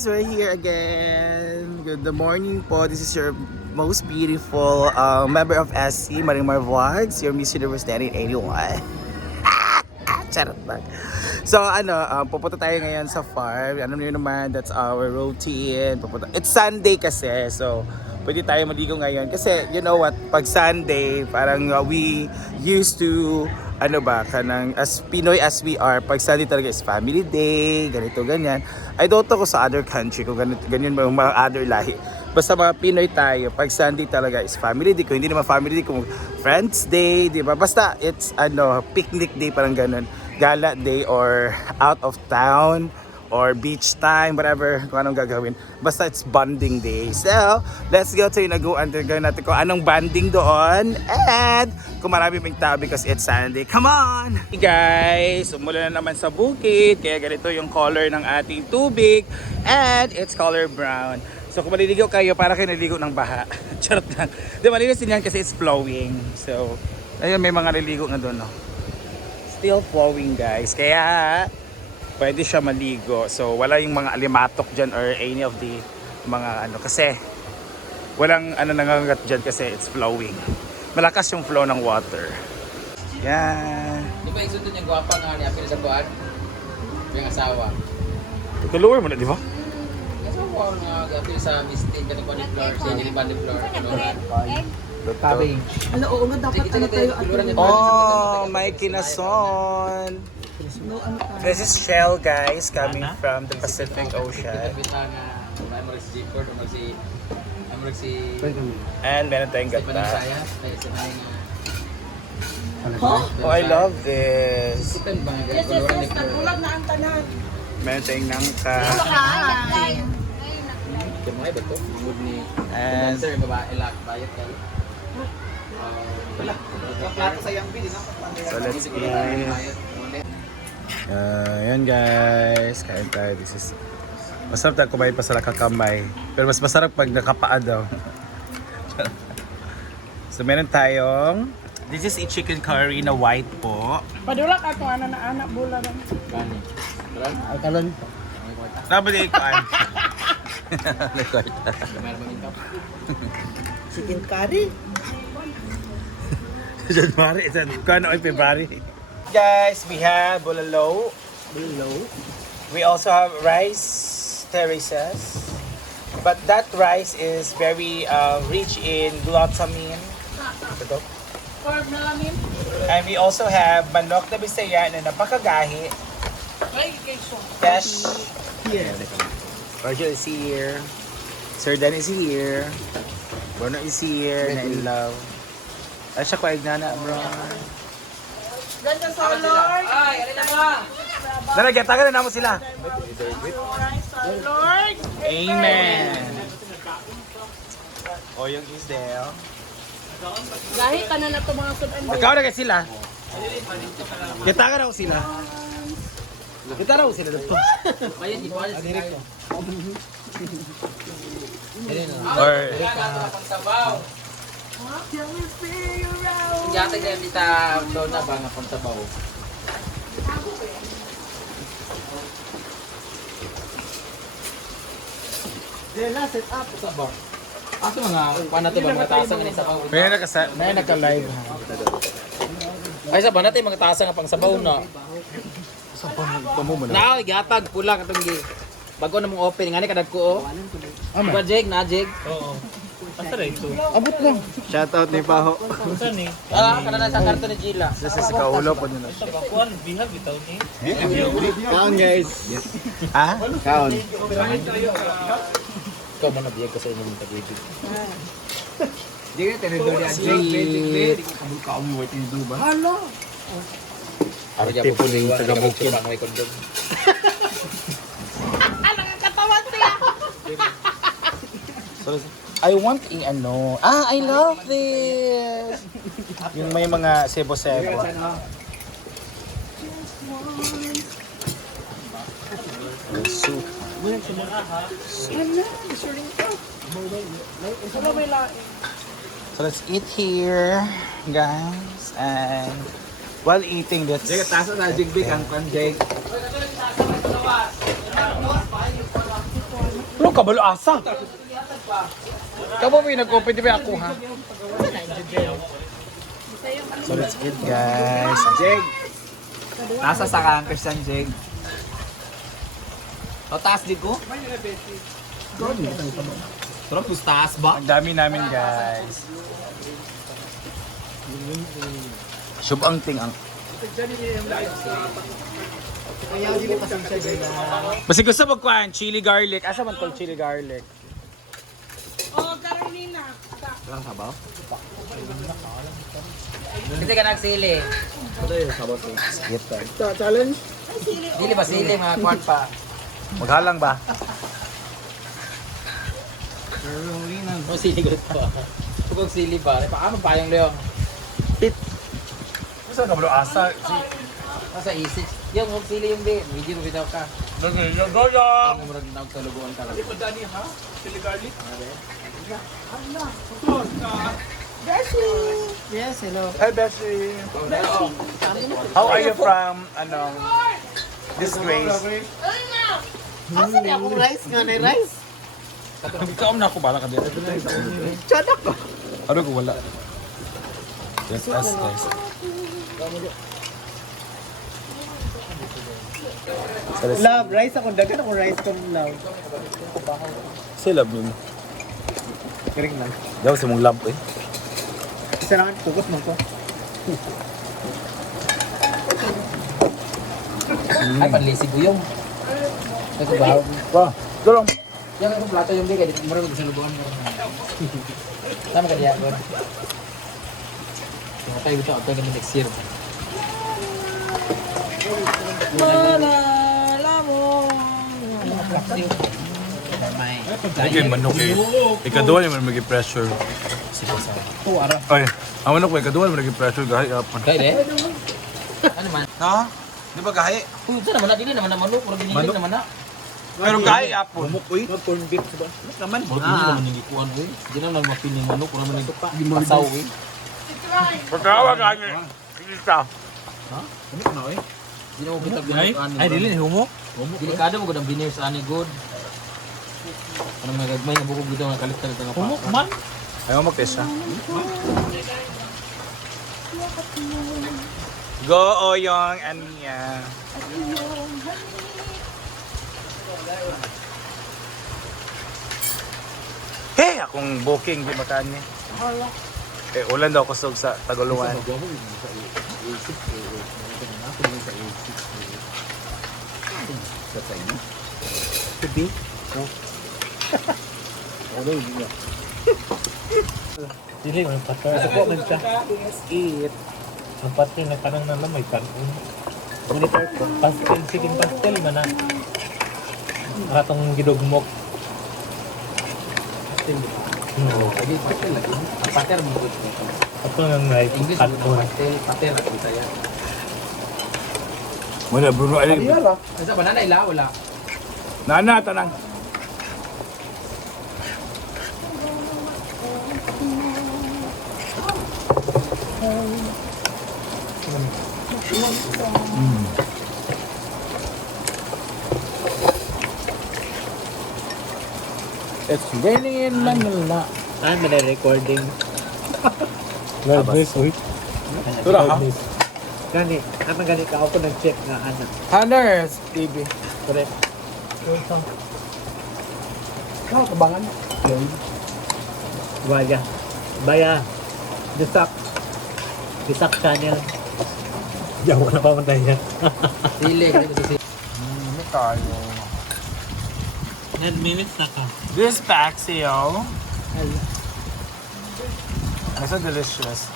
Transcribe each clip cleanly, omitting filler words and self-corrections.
guys, we're here again. Good morning po. This is your most beautiful member of SC, Marimar Vlogs, your Miss Universe 1981. Charot lang. So pupunta tayo ngayon sa farm. Ano niyo naman, that's our routine. It's Sunday kasi, so pwede tayo maligo ngayon. Kasi you know what, pag Sunday, parang we used to kanang as Pinoy as we are, pag Sunday talaga is family day, ganito, ganyan. I don't know kung sa other country, kung ganyan mga other lahi. Basta mga Pinoy tayo, pag Sunday talaga is family day. Kung hindi naman family day, kung friends day, di ba? Basta it's picnic day, parang ganun. Gala day or out of town or beach time, whatever, kung anong gagawin. Basta it's bonding day. So, let's go to Inaguan. Tignan natin kung anong bonding doon. And kung marami pang tao because it's Sunday. Come on! Hey guys, umulan na naman sa bukid. Kaya ganito yung color ng ating tubig. And it's color brown. So kung maliligo kayo, para kayo naligo ng baha. Charot lang. Di, malinis din yan kasi it's flowing. So, ayun, may mga naligo nga doon, no? Still flowing, guys. Kaya pwede siya maligo. So wala yung mga alimatok dyan or any of the mga kasi walang nangangagat dyan kasi it's flowing. Malakas yung flow ng water. Yan. Di ba isunod yung gwapa nga niya sa buwan? Yung asawa. Tulower mo na, di ba? Asawa nga gapil sa mistin ka ni Connie Flor, si Jenny Van de Flor. Tabi. Ano, oo nga, dapat tayo at Oh, may kinason. This is shell, guys, coming from the Pacific Ocean. And meron tayong gata. Oh, I love this. Nagulag na ang tanan. Meron tayong nangka. And so let's eat. Yan guys, kain tayo. This is masarap tayo kumain pa sa nakakamay. Pero mas masarap pag nakapaa daw. So meron tayong, this is a chicken curry na white po. Padulak ako, anak bula lang. Ay, kalon. Dapat ikaw. Chicken curry? January, kung ano ay February. Guys, we have bulalo. We also have rice terraces. But that rice is very rich in glutamine. Or melanin? And we also have manok na bisaya na napakagahi. Ay, queso. Dash. Here. Virgil is here. Sir Dan is here. Bruno is here. Na in love. Ay, siya kwaig na bro. Ganda sa Lord. Ay, alin na ba? Nalagyan na naman sila. Lord. Amen. O yung isdale. Gahi ka na ito mga sudan. Ikaw na sila. Kita ka raw sila. Kita raw sila dito. Ayan, di ba? Or Yata na dita daw na ba nga pangsabaw. Dela, set up. Sabaw. Aso mga kuan nato ba mga tasa nga ni sabaw. may naka-live ha. Ay sa banat mga tasa nga pangsabaw na. Sa pamo mo na. Na gihatag pula katong gi. Bago na mong open ngani kadad ko. Ba jeg na jeg. Oo. Asa ra ito? Abot lang. Shout out ni Paho. Unsa ni? Ah, kana na sa karton ni Gila. This is kaulo po nila. Kuan bihag bitaw ni. Kaon guys. Ha? Kaon. Ikaw man nabiyag ka sa inyong tagwigid. Di ka tenedor yan. Jake. Kaon mo waiting do ba? Hala. Arte po ning taga-bukid pang may kondom. Nakakatawan siya. I want I love this. Yung may mga sebo-sebo. Soup. So let's eat here, guys. And while eating, let's... Tasa na jigbig ang kan jeg. Ano ka balo asa? Kamo may nag-open di ba ako ha? So let's eat guys. Jeg. Nasa sa kang Christian Jeg. O taas di ko? Pero taas ba? Ang dami namin guys. Subang ting ang Basi gusto magkuhan, chili garlic. Asa man tol chili garlic? Oh, Carolina. Lang sabaw? Kasi ka nagsili. skip. Challenge? Dili ba sili mga kwan pa? Maghalang ba? O sili ko pa. Pugog sili ba? Paano pa yung leong? Gusto ka balo asa? Nasa isip. Yung huwag sili yung di. Medyo mo bitaw ka. Lagi, goya! Ang murag na sa luguan ka. Hindi pa dani ha? Chili garlic? Yes, hello. Hi Bessie! How are you from, Disgrace. Asa niya akong rice nga na rice? Hindi ka na ako bala ka dito. Tiyanak ko. Ano ko wala? Yes, yes, guys. Love, rice ako. Dagan ako rice kong love. Sila yun. Kering lang. Daw sa mong lab eh. Isa lang, focus mo ko. Ay, panlisi ko yung. Ito ba? Pa, dorong. Yung itong plato yung di. Kaya dito murag sa luguan mo. Tama ka diya. Tayo dito ako naman next year. Malala mo. Ay, manok eh. Ikaduha naman maging pressure. Ay, ang manok eh. Ikaduha naman maging pressure. Gahit apan. Kaya de? Ano man? No? Di ba gahi? Puta naman na, dili naman na manok. Murag binili naman na. Pero gahit apon. Corn beef ba? Naman. Murag binili naman yung ikuan ko eh. Di na lang mapining manok. Murag naman ito pa. Pasaw eh. Pagkawa ka niya. Kita. Ha? Ano ka na eh? Di na mo kitag binukaan. Ay, dili. Humo. Delikado mo gudang binir sa ani good. Ano mga gagmay na bukog dito nga kalit-kalit nga pa. Man. Ayaw mag-test siya. Go Oyong and Mia. Hey, akong booking di makan niya. Eh, ulan daw kusog sa Taguluan. Dili man pater. Sa po man siya. Eat. Ang pater na kanang na may kanon. Monitor ko. Pastel, chicken pastel man na. Atong gidugmok. Lagi pater lagi. Pater mo good. Ato nang may English kanon. pater at Bisaya. Wala, Bruno. Ay, Asa ba na ila wala? nana, tanang. It's raining in Manila. Ah, may recording. Lord this week. Tura ha? Gani, ano gani ka ako nag-check nga ano. Hanners TV. Correct. Ano kabangan? Baya. Baya. Disak. Disak channel. Yawa na pa man tayo. Sili, dito si Ano tayo? 9 minutes na ka. This Paxio. It's so delicious.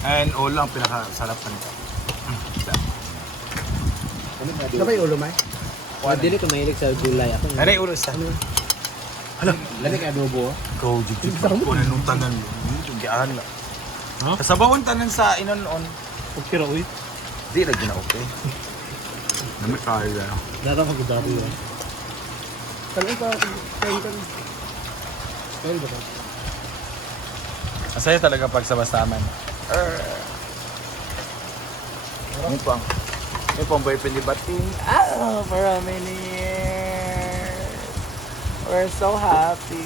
And ulo ang pinakasarap pa nito. Ano ba yung ulo, May? Dili ko mahilig sa gulay. Ako Ano yung ulo sa? Lami ka adobo. Go, jujut. Kunin nung tanan. Tugian na. Huh? Kasabawon tanan sa inon-on. pagkira uy. Di lagi na okay. Namit kaya. Dara magdari yan. Masaya talaga pag sabasaman. Ano pang? May pang boyfriend ni Bating. For how many years? We're so happy.